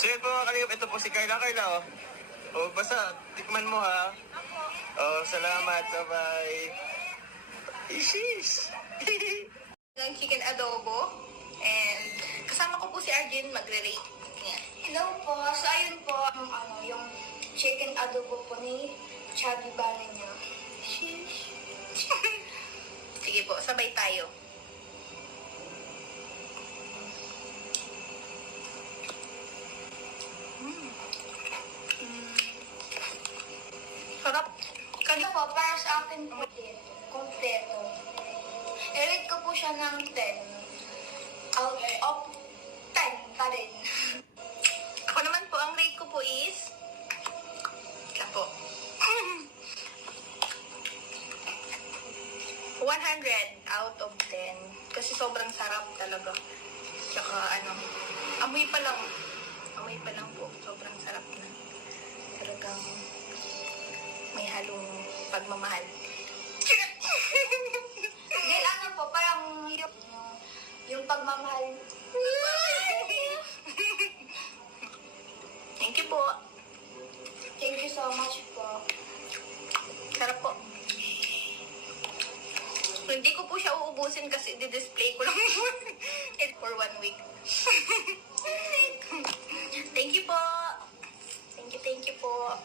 So yun po mga kalingap, ito po si Carla. Carla, oh. Oh, basta, tikman mo ha. Oh, salamat. Bye-bye. Isis! Ng chicken adobo. And kasama ko po si Arjun magre-rate. Yan. Hello po. So, ayun po, yung chicken adobo po ni Chubby Bala niya. Sheesh. Sige po, sabay tayo. Sarap. Ito po, para sa akin po kompleto. I-rate ko po siya ng 10 out of 10 pa rin. Ako naman po, ang rate ko po is... Ika po. 100 out of 10. Kasi sobrang sarap talaga. Tsaka amoy pa lang. Amoy pa lang po. Sobrang sarap na. Talagang may halong pagmamahal. Dahil po, parang yung pagmamahal. Thank you po. Thank you so much po. Sarap po. Hindi ko po siya uubusin kasi di-display ko lang po. It's for 1 week. Thank you po. Thank you po.